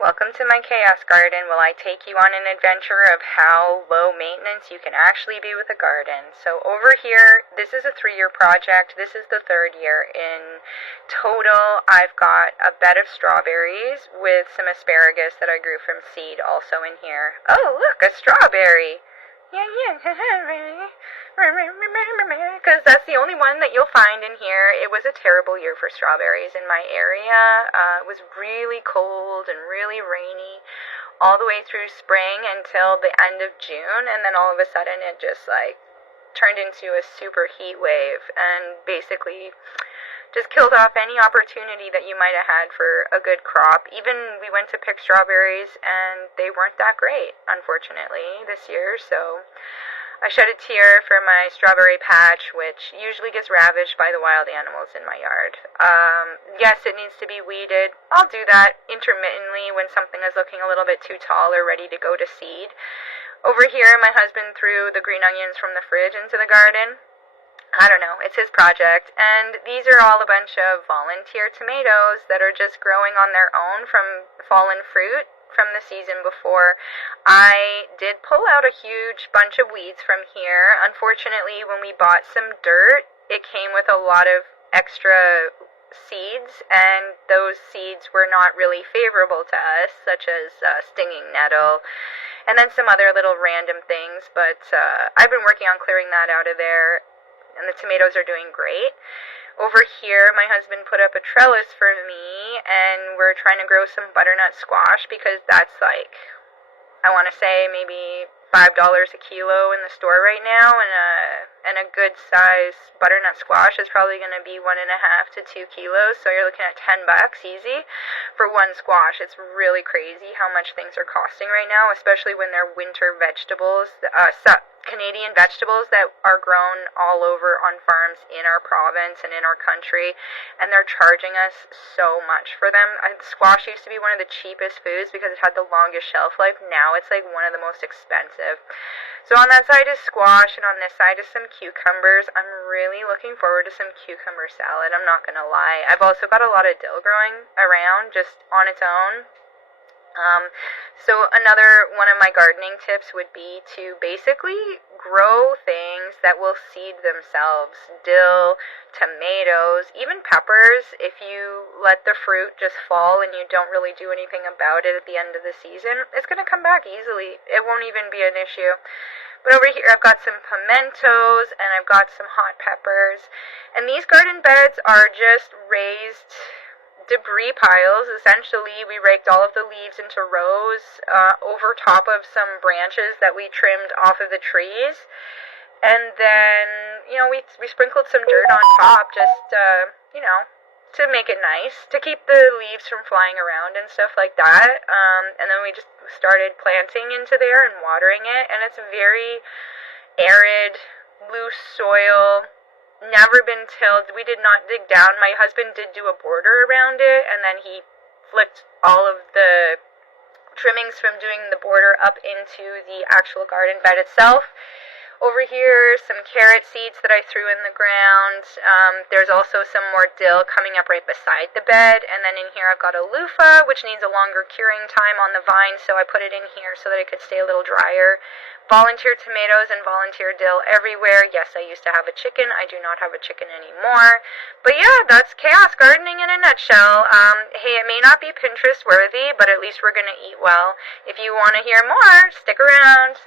Welcome to my chaos garden. Will I take you on an adventure of how low maintenance you can actually be with a garden? So over here, this is a 3-year project. This is the 3rd year. In total, I've got a bed of strawberries with some asparagus that I grew from seed also in here. Oh, look, a strawberry. Yeah. Because that's the only one that you'll find in here. It was a terrible year for strawberries in my area. It was really cold and really rainy all the way through spring until the end of June, and then all of a sudden it just turned into a super heat wave and basically just killed off any opportunity that you might have had for a good crop. Even we went to pick strawberries and they weren't that great, unfortunately, this year. So I shed a tear for my strawberry patch, which usually gets ravaged by the wild animals in my yard. Yes, it needs to be weeded. I'll do that intermittently when something is looking a little bit too tall or ready to go to seed. Over here, my husband threw the green onions from the fridge into the garden. I don't know, it's his project, and these are all a bunch of volunteer tomatoes that are just growing on their own from fallen fruit from the season before. I did pull out a huge bunch of weeds from here. Unfortunately, when we bought some dirt, it came with a lot of extra seeds, and those seeds were not really favorable to us, such as stinging nettle, and then some other little random things, but I've been working on clearing that out of there, and the tomatoes are doing great. Over here, my husband put up a trellis for me, and we're trying to grow some butternut squash because that's I want to say maybe $5 a kilo in the store right now, and a good size butternut squash is probably going to be 1.5 to 2 kilos. So you're looking at $10 easy for one squash. It's really crazy how much things are costing right now, especially when they're winter vegetables. Canadian vegetables that are grown all over on farms in our province and in our country, and they're charging us so much for them. Squash used to be one of the cheapest foods because it had the longest shelf life. Now it's one of the most expensive. So on that side is squash, and on this side is some cucumbers. I'm really looking forward to some cucumber salad, I'm not gonna lie. I've also got a lot of dill growing around just on its own. So another one of my gardening tips would be to basically grow things that will seed themselves. Dill, tomatoes, even peppers. If you let the fruit just fall and you don't really do anything about it at the end of the season, it's going to come back easily. It won't even be an issue. But over here I've got some pimentos and I've got some hot peppers. And these garden beds are just raised debris piles. Essentially, we raked all of the leaves into rows over top of some branches that we trimmed off of the trees, and then we sprinkled some dirt on top just to make it nice, to keep the leaves from flying around and stuff like that. And then we just started planting into there and watering it, and it's a very arid, loose soil. Never been tilled. We did not dig down. My husband did do a border around it, and then he flicked all of the trimmings from doing the border up into the actual garden bed itself. Over here, some carrot seeds that I threw in the ground. There's also some more dill coming up right beside the bed. And then in here I've got a loofah, which needs a longer curing time on the vine, so I put it in here so that it could stay a little drier. Volunteer tomatoes and volunteer dill everywhere. Yes, I used to have a chicken. I do not have a chicken anymore. But yeah, that's chaos gardening in a nutshell. Hey, it may not be Pinterest worthy, but at least we're going to eat well. If you want to hear more, stick around.